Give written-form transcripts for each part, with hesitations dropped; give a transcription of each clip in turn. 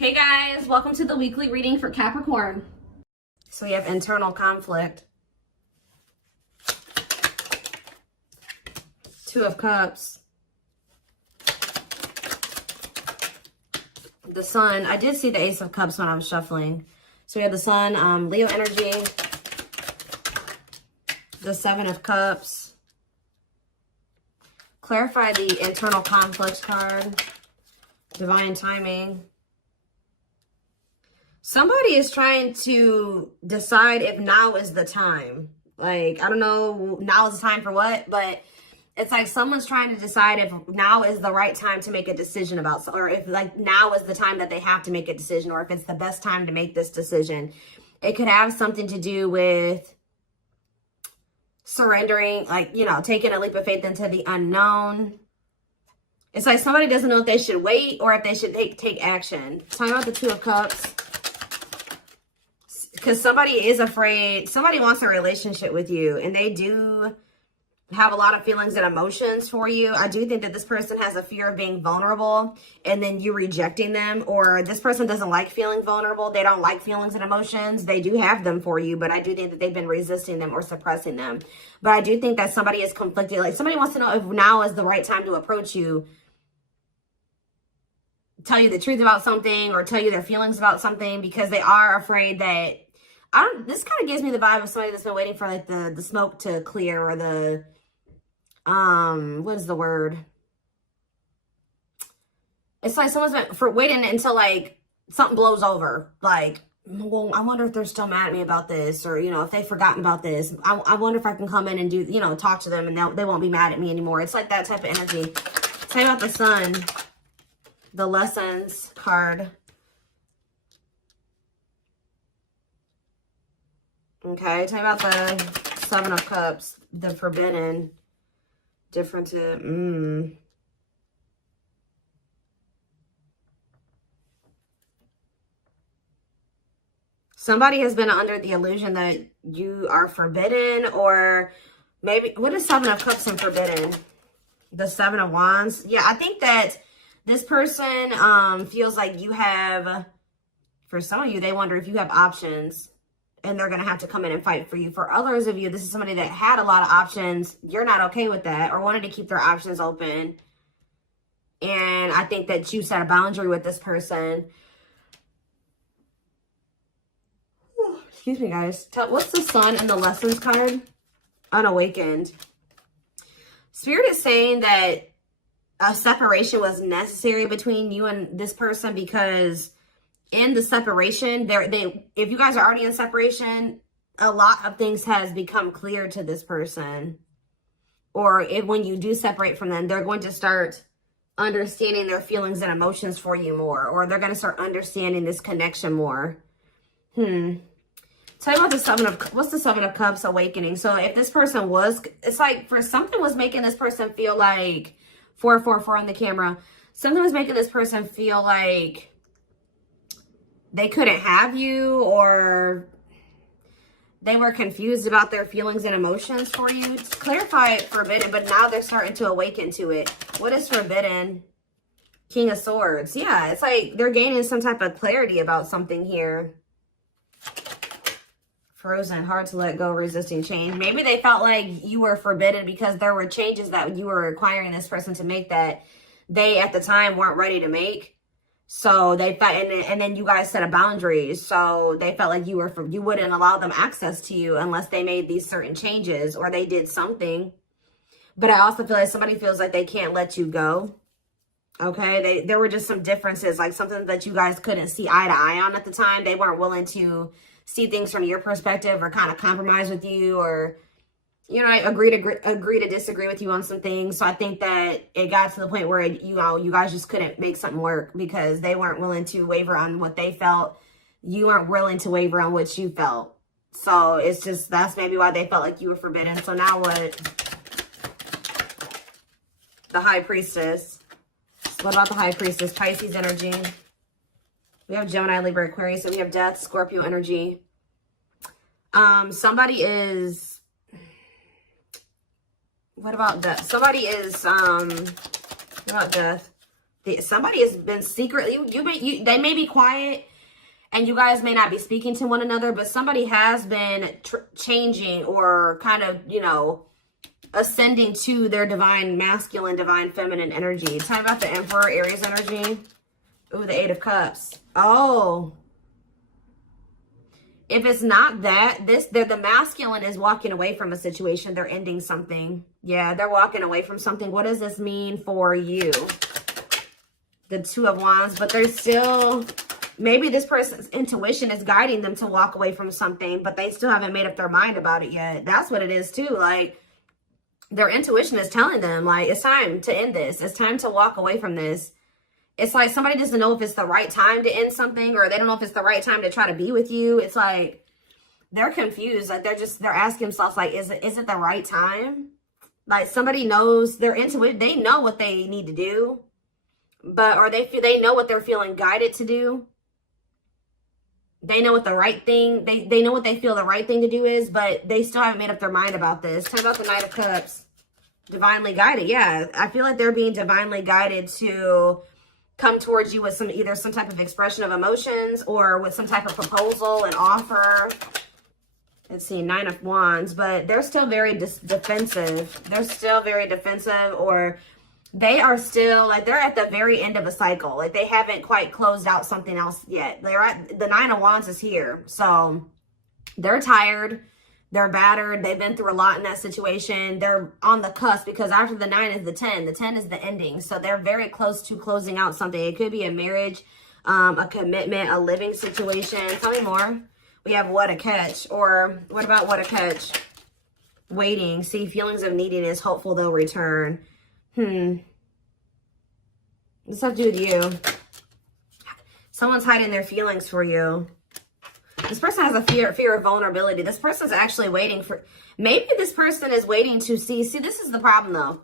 Hey guys, welcome to the weekly reading for Capricorn. So we have internal conflict. Two of Cups. The Sun. I did see the Ace of Cups when I was shuffling. So we have the Sun, Leo energy. The Seven of Cups. Clarify the internal conflict card. Divine timing. Somebody is trying to decide if now is the time. Like, I don't know, now is the time for what, but it's like someone's trying to decide if now is the right time to make a decision about, or if like now is the time that they have to make a decision, or if it's the best time to make this decision. It could have something to do with surrendering, like, you know, taking a leap of faith into the unknown. It's like somebody doesn't know if they should wait or if they should take action. Talking about the Two of Cups. Because somebody is afraid, somebody wants a relationship with you, and they do have a lot of feelings and emotions for you. I do think that this person has a fear of being vulnerable and then you rejecting them, or this person doesn't like feeling vulnerable. They don't like feelings and emotions. They do have them for you, but I do think that they've been resisting them or suppressing them. But I do think that somebody is conflicted. Like somebody wants to know if now is the right time to approach you, tell you the truth about something, or tell you their feelings about something, because they are afraid that, this kind of gives me the vibe of somebody that's been waiting for like the smoke to clear, or the, what is the word? It's like someone's been waiting until like something blows over. Like, well, I wonder if they're still mad at me about this, or, you know, if they've forgotten about this. I wonder if I can come in and do, you know, talk to them and they won't be mad at me anymore. It's like that type of energy. Same about the Sun, the Lessons card. Okay, tell me about the Seven of Cups, the Forbidden, different. Somebody has been under the illusion that you are forbidden, or maybe, what is Seven of Cups and Forbidden? The Seven of Wands. Yeah, I think that this person feels like you have, for some of you, they wonder if you have options. And they're going to have to come in and fight for you. For others of you, this is somebody that had a lot of options. You're not okay with that, or wanted to keep their options open. And I think that you set a boundary with this person. Excuse me, guys. What's the Sun and the Lessons card? Unawakened. Spirit is saying that a separation was necessary between you and this person, because in the separation, if you guys are already in separation, a lot of things has become clear to this person. Or when you do separate from them, they're going to start understanding their feelings and emotions for you more, or they're going to start understanding this connection more. Tell me about the Seven of, what's the Seven of Cups? Awakening. So if this person was, it's like for something was making this person feel like 444 on the camera. Something was making this person feel like they couldn't have you, or they were confused about their feelings and emotions for you. Clarify forbidden, but now they're starting to awaken to it. What is forbidden? King of Swords. Yeah, it's like they're gaining some type of clarity about something here. Frozen, hard to let go, resisting change. Maybe they felt like you were forbidden because there were changes that you were requiring this person to make that they at the time weren't ready to make. So they felt, and then you guys set a boundary. So they felt like you wouldn't allow them access to you unless they made these certain changes or they did something. But I also feel like somebody feels like they can't let you go. Okay, there were just some differences, like something that you guys couldn't see eye to eye on at the time. They weren't willing to see things from your perspective, or kind of compromise with you, or, you know, agree to disagree with you on some things. So I think that it got to the point where, you know, you guys just couldn't make something work because they weren't willing to waver on what they felt. You weren't willing to waver on what you felt. So it's just, that's maybe why they felt like you were forbidden. So now what? The High Priestess. What about the High Priestess? Pisces energy. We have Gemini, Libra, Aquarius, and we have Death, Scorpio energy. Somebody is, what about Death? Somebody is, what about Death? somebody has been secretly, they may be quiet and you guys may not be speaking to one another, but somebody has been changing or kind of, you know, ascending to their divine masculine, divine feminine energy. Talking about the Emperor, Aries energy. Ooh, the Eight of Cups. Oh. If it's not that, the masculine is walking away from a situation. They're ending something. Yeah, they're walking away from something. What does this mean for you? The Two of Wands, but they're still, maybe this person's intuition is guiding them to walk away from something, but they still haven't made up their mind about it yet. That's what it is too. Like, their intuition is telling them, like, it's time to end this. It's time to walk away from this. It's like somebody doesn't know if it's the right time to end something, or they don't know if it's the right time to try to be with you. It's like they're confused. Like they're asking themselves, like, is it the right time? Like somebody knows, they're into it. They know what they need to do, but they know what they're feeling guided to do. They know what the right thing, they know what they feel the right thing to do is, but they still haven't made up their mind about this. Talk about the Knight of Cups. Divinely guided. Yeah, I feel like they're being divinely guided to come towards you with either some type of expression of emotions or with some type of proposal and offer. Let's see, Nine of Wands, but they're still very defensive. They're still very defensive, or they are still like they're at the very end of a cycle. Like they haven't quite closed out something else yet. They're at the Nine of Wands is here. So they're tired. They're battered. They've been through a lot in that situation. They're on the cusp because after the 9 is the 10. The 10 is the ending. So they're very close to closing out something. It could be a marriage, a commitment, a living situation. Tell me more. We have What a Catch. Or what about What a Catch? Waiting. See, feelings of neediness. Hopeful they'll return. What's that to do with you? Someone's hiding their feelings for you. This person has a fear of vulnerability. This person's actually waiting for, maybe this person is waiting to see this is the problem though.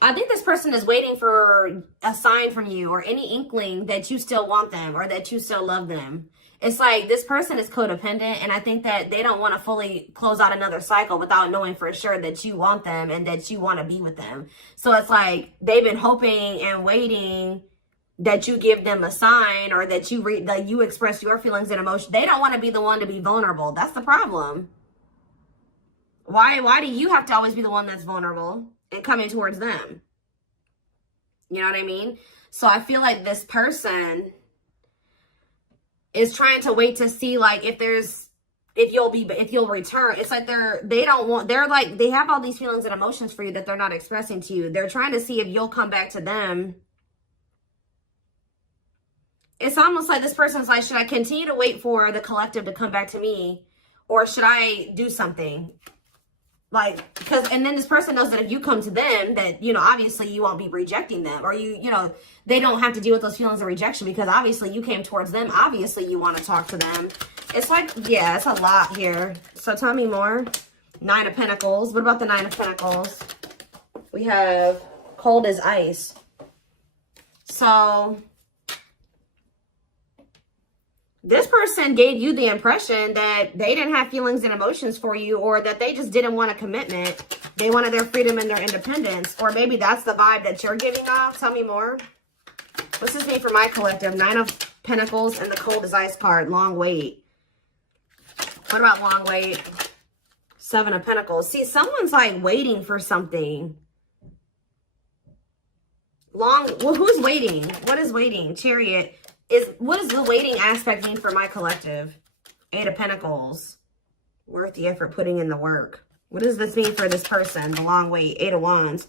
I think this person is waiting for a sign from you or any inkling that you still want them or that you still love them. It's like this person is codependent, and I think that they don't want to fully close out another cycle without knowing for sure that you want them and that you want to be with them. So it's like they've been hoping and waiting that you give them a sign or that you express your feelings and emotions. They don't want to be the one to be vulnerable. That's the problem. Why do you have to always be the one that's vulnerable and coming towards them? You know what I mean? So I feel like this person is trying to wait to see like if you'll return. It's like they have all these feelings and emotions for you that they're not expressing to you. They're trying to see if you'll come back to them. It's almost like this person's like, should I continue to wait for the collective to come back to me, or should I do something? Like, and then this person knows that if you come to them, that, you know, obviously you won't be rejecting them, or you know, they don't have to deal with those feelings of rejection because obviously you came towards them. Obviously you want to talk to them. It's like, yeah, it's a lot here. So tell me more. Nine of Pentacles. What about the Nine of Pentacles? We have cold as ice. So this person gave you the impression that they didn't have feelings and emotions for you, or that they just didn't want a commitment. They wanted their freedom and their independence. Or maybe that's the vibe that you're giving off. Tell me more. What's this mean for my collective? Nine of Pentacles and the cold as ice card. Long wait. What about long wait? Seven of Pentacles. See, someone's like waiting for something. Well, who's waiting? What is waiting? Chariot. What does the waiting aspect mean for my collective? Eight of Pentacles. Worth the effort, putting in the work. What does this mean for this person? The long wait. Eight of Wands.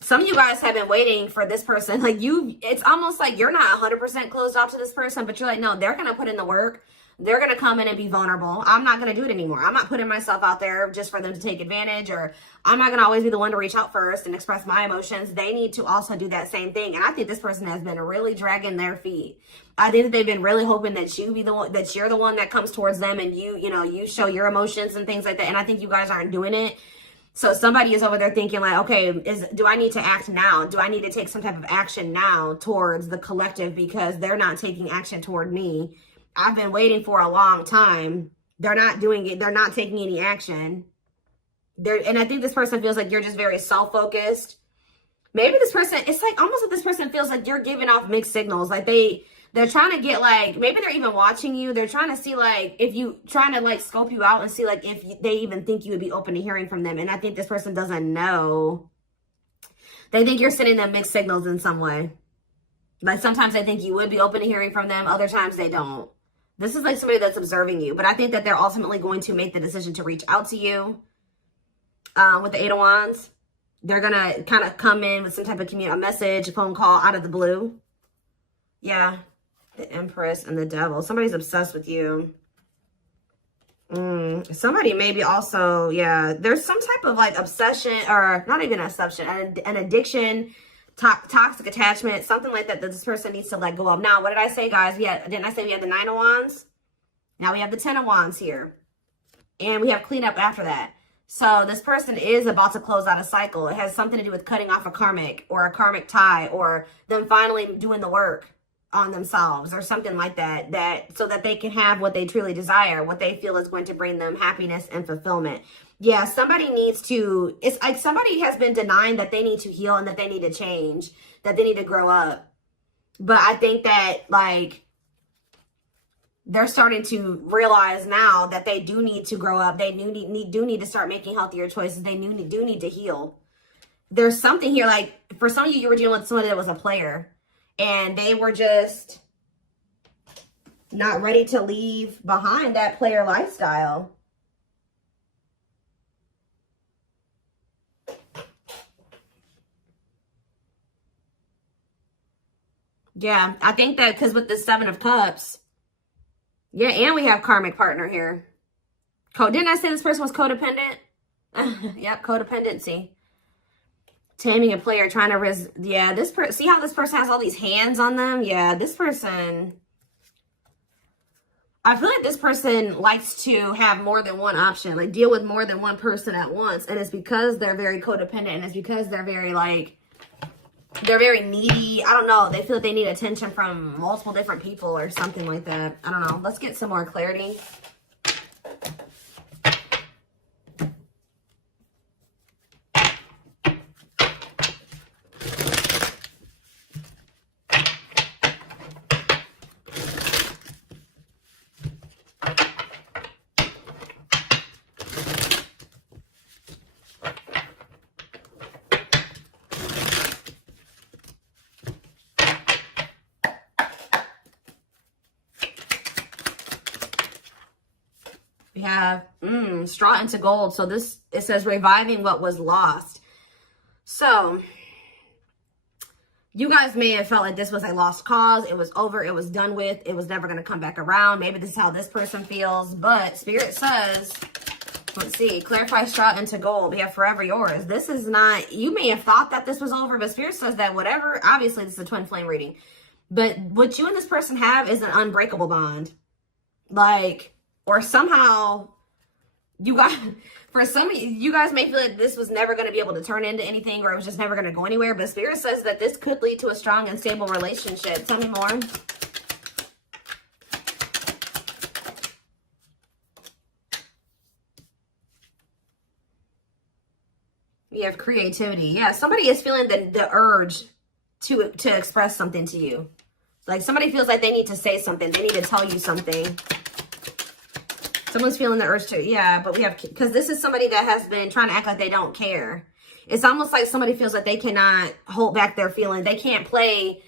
Some of you guys have been waiting for this person. Like it's almost like you're not 100% closed off to this person, but you're like, no, they're going to put in the work. They're going to come in and be vulnerable. I'm not going to do it anymore. I'm not putting myself out there just for them to take advantage, or I'm not going to always be the one to reach out first and express my emotions. They need to also do that same thing. And I think this person has been really dragging their feet. I think that they've been really hoping that you're the one that comes towards them and you show your emotions and things like that. And I think you guys aren't doing it. So somebody is over there thinking like, okay, do I need to act now? Do I need to take some type of action now towards the collective because they're not taking action toward me? I've been waiting for a long time. They're not doing it. They're not taking any action. And I think this person feels like you're just very self-focused. Maybe this person, it's like almost like this person feels like you're giving off mixed signals. Like they're trying to get like, maybe they're even watching you. They're trying to see like, if you, trying to like scope you out and see like if they even think you would be open to hearing from them. And I think this person doesn't know. They think you're sending them mixed signals in some way. Like sometimes they think you would be open to hearing from them. Other times they don't. This is like somebody that's observing you. But I think that they're ultimately going to make the decision to reach out to you. With the Eight of Wands. They're going to kind of come in with some type of a message, a phone call out of the blue. Yeah. The Empress and the Devil. Somebody's obsessed with you. Somebody maybe also, yeah. There's some type of like obsession, or not even an obsession, an addiction, toxic attachment, something like that this person needs to let go of. Now, what did I say, guys? Didn't I say we had the Nine of Wands? Now we have the Ten of Wands here. And we have cleanup after that. So this person is about to close out a cycle. It has something to do with cutting off a karmic or a karmic tie, or them finally doing the work on themselves or something like that, so that they can have what they truly desire, what they feel is going to bring them happiness and fulfillment. Yeah, somebody needs to, it's like somebody has been denying that they need to heal and that they need to change, that they need to grow up. But I think that like, they're starting to realize now that they do need to grow up. They do need to start making healthier choices. They do need to heal. There's something here, like for some of you, you were dealing with somebody that was a player and they were just not ready to leave behind that player lifestyle. Yeah, I think that because with the Seven of Cups, yeah, and we have karmic partner here. Didn't I say this person was codependent? Yep, codependency. Taming a player, trying to yeah, this person, see how this person has all these hands on them? Yeah, this person, I feel like this person likes to have more than one option, like deal with more than one person at once. And it's because they're very codependent, and it's because they're very like, they're very needy. I don't know. They feel like they need attention from multiple different people or something like that. I don't know. Let's get some more clarity. We have straw into gold. So this, it says reviving what was lost. So you guys may have felt like this was a lost cause. It was over. It was done with. It was never going to come back around. Maybe this is how this person feels. But Spirit says, let's see, clarify straw into gold. We have forever yours. This is not, you may have thought that this was over, but Spirit says that whatever, obviously this is a twin flame reading. But what you and this person have is an unbreakable bond. Like, or somehow you guys, for some of you guys may feel like this was never going to be able to turn into anything, or it was just never going to go anywhere. But Spirit says that this could lead to a strong and stable relationship. Tell me more. We have creativity. Yeah, somebody is feeling the urge to express something to you. Like somebody feels like they need to say something. They need to tell you something. Someone's feeling the urge to, yeah, but we have, because this is somebody that has been trying to act like they don't care. It's almost like somebody feels like they cannot hold back their feelings. They can't play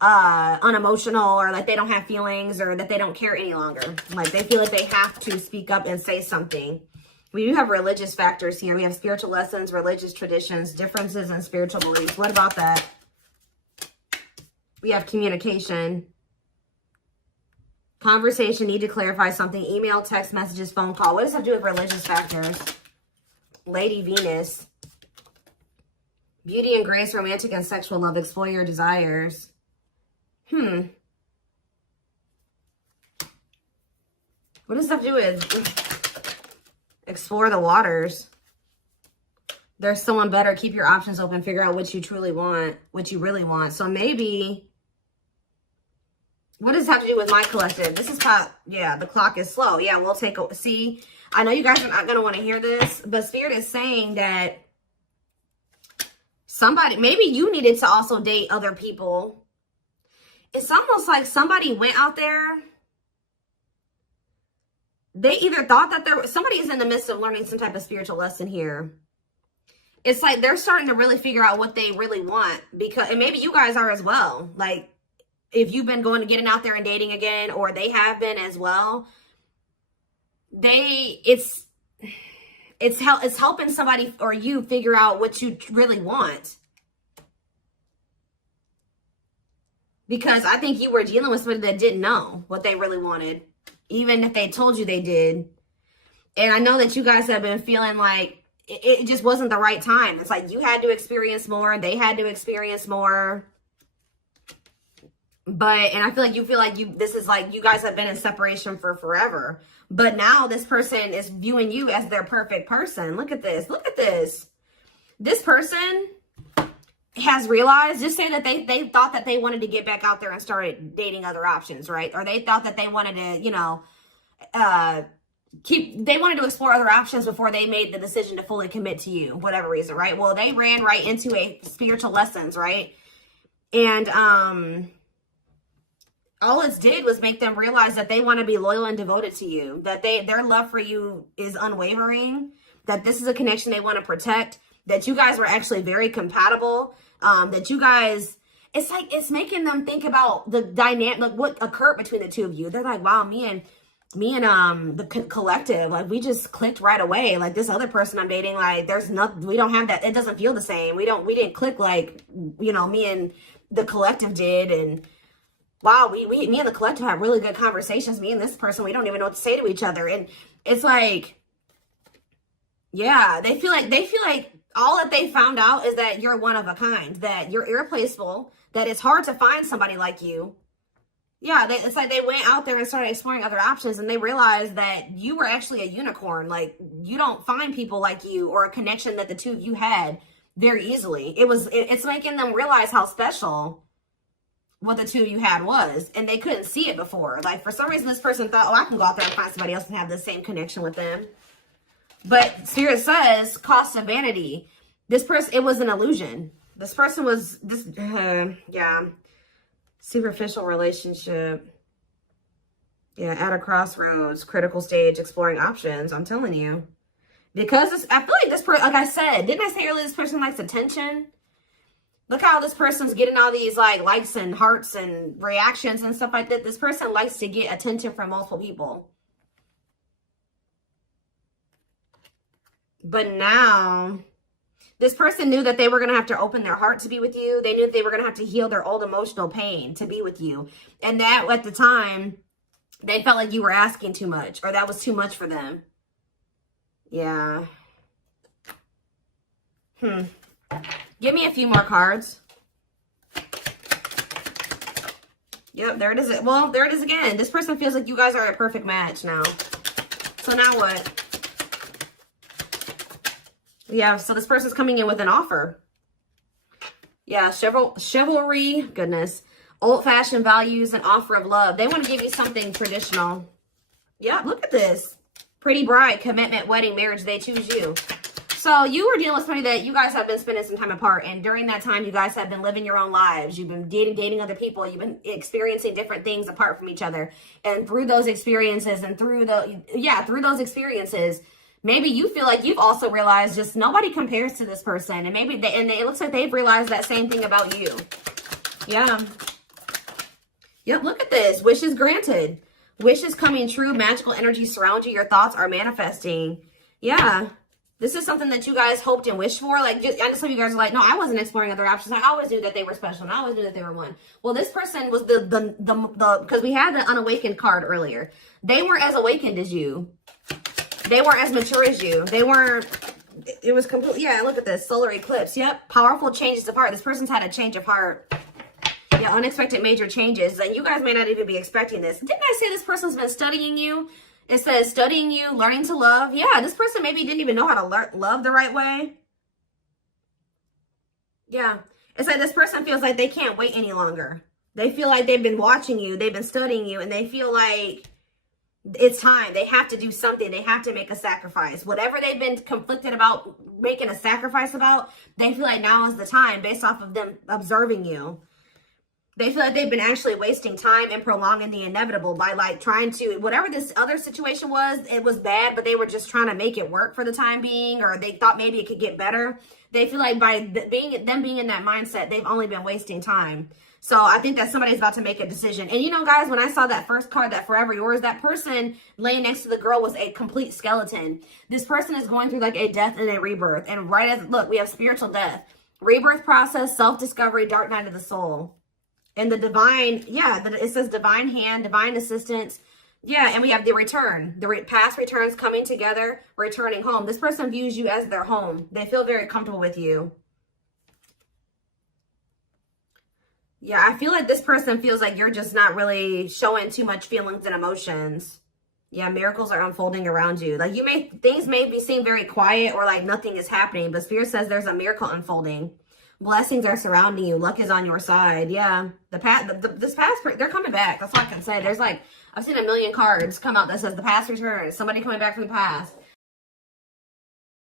unemotional, or like they don't have feelings, or that they don't care any longer. Like they feel like they have to speak up and say something. We do have religious factors here. We have spiritual lessons, religious traditions, differences in spiritual beliefs. What about that? We have communication. Conversation, need to clarify something. Email, text messages, phone call. What does that do with religious factors? Lady Venus. Beauty and grace, romantic and sexual love. Explore your desires. What does that do with explore the waters? There's someone better. Keep your options open. Figure out what you truly want, what you really want. So maybe, what does this have to do with my collective? This is how, yeah, the clock is slow. Yeah, we'll take a, see, I know you guys are not going to want to hear this, but Spirit is saying that Somebody, maybe you needed to also date other people. It's almost like somebody went out there. They either thought that somebody is in the midst of learning some type of spiritual lesson here. It's like they're starting to really figure out what they really want, because, and maybe you guys are as well. Like, if you've been getting out there and dating again, or they have been as well, it's helping somebody or you figure out what you really want. Because I think you were dealing with somebody that didn't know what they really wanted, even if they told you they did. And I know that you guys have been feeling like it just wasn't the right time. It's like you had to experience more, they had to experience more. And I feel like this is like you guys have been in separation for forever. But now this person is viewing you as their perfect person. Look at this. Look at this. This person has realized, just say that they thought that they wanted to get back out there and started dating other options, right? Or they thought that they wanted to, you know, they wanted to explore other options before they made the decision to fully commit to you, whatever reason, right? Well, they ran right into a spiritual lessons, right? And all it did was make them realize that they want to be loyal and devoted to you, that their love for you is unwavering, that this is a connection they want to protect, that you guys were actually very compatible, that you guys, it's like, it's making them think about the dynamic, like what occurred between the two of you. They're like, wow, me and the collective, like we just clicked right away. Like this other person I'm dating, like there's nothing, we don't have that. It doesn't feel the same. We didn't click like, you know, me and the collective did. And wow, me and the collective have really good conversations. Me and this person, we don't even know what to say to each other. And it's like, yeah, they feel like all that they found out is that you're one of a kind, that you're irreplaceable, that it's hard to find somebody like you. Yeah, it's like they went out there and started exploring other options, and they realized that you were actually a unicorn. Like, you don't find people like you or a connection that the two of you had very easily. It's making them realize how special what the two of you had was, and they couldn't see it before. Like, for some reason, this person thought, oh, I can go out there and find somebody else and have the same connection with them. But Spirit says, cost of vanity. This person, it was an illusion. This person was, yeah, superficial relationship. Yeah, at a crossroads, critical stage, exploring options. I'm telling you. Because I feel like this person, like I said, didn't I say earlier this person likes attention? Look how this person's getting all these like likes and hearts and reactions and stuff like that. This person likes to get attention from multiple people. But now, this person knew that they were going to have to open their heart to be with you. They knew that they were going to have to heal their old emotional pain to be with you. And that, at the time, they felt like you were asking too much, or that was too much for them. Yeah. Give me a few more cards. Yep, there it is. Well, there it is again. This person feels like you guys are a perfect match now. So now what? Yeah, so this person's coming in with an offer. Yeah, chivalry, goodness. Old-fashioned values and offer of love. They want to give you something traditional. Yeah, look at this. Pretty bride, commitment, wedding, marriage, they choose you. So you were dealing with somebody that you guys have been spending some time apart. And during that time, you guys have been living your own lives. You've been dating other people. You've been experiencing different things apart from each other. And through those experiences through those experiences, maybe you feel like you've also realized just nobody compares to this person. And maybe it looks like they've realized that same thing about you. Yeah. Yep, look at this. Wishes granted. Wishes coming true. Magical energy surround you. Your thoughts are manifesting. Yeah. This is something that you guys hoped and wished for. Like, I know some of you guys are like, no, I wasn't exploring other options. I always knew that they were special. And I always knew that they were one. Well, this person was because we had the unawakened card earlier. They weren't as awakened as you. They weren't as mature as you. They weren't, it was complete. Yeah, look at this. Solar eclipse. Yep. Powerful changes of heart. This person's had a change of heart. Yeah, unexpected major changes. And you guys may not even be expecting this. Didn't I say this person's been studying you? It says studying you, learning to love. Yeah, this person maybe didn't even know how to love the right way. Yeah. It's like this person feels like they can't wait any longer. They feel like they've been watching you. They've been studying you. And they feel like It's time. They have to do something. They have to make a sacrifice. Whatever they've been conflicted about making a sacrifice about, they feel like now is the time based off of them observing you. They feel like they've been actually wasting time and prolonging the inevitable by like trying to, whatever this other situation was, it was bad, but they were just trying to make it work for the time being, or they thought maybe it could get better. They feel like by being in that mindset, they've only been wasting time. So I think that somebody's about to make a decision. And you know, guys, when I saw that first card, that Forever Yours, that person laying next to the girl was a complete skeleton. This person is going through like a death and a rebirth. And right as, look, we have spiritual death, rebirth process, self-discovery, dark night of the soul. And the divine, yeah, it says divine hand, divine assistance. Yeah, and we have the return. The past returns coming together, returning home. This person views you as their home. They feel very comfortable with you. Yeah, I feel like this person feels like you're just not really showing too much feelings and emotions. Yeah, miracles are unfolding around you. Like things may seem very quiet or like nothing is happening, but Spirit says there's a miracle unfolding. Blessings are surrounding you. Luck is on your side. Yeah. This past, they're coming back. That's all I can say. There's like, I've seen a million cards come out that says the past returns. Somebody coming back from the past.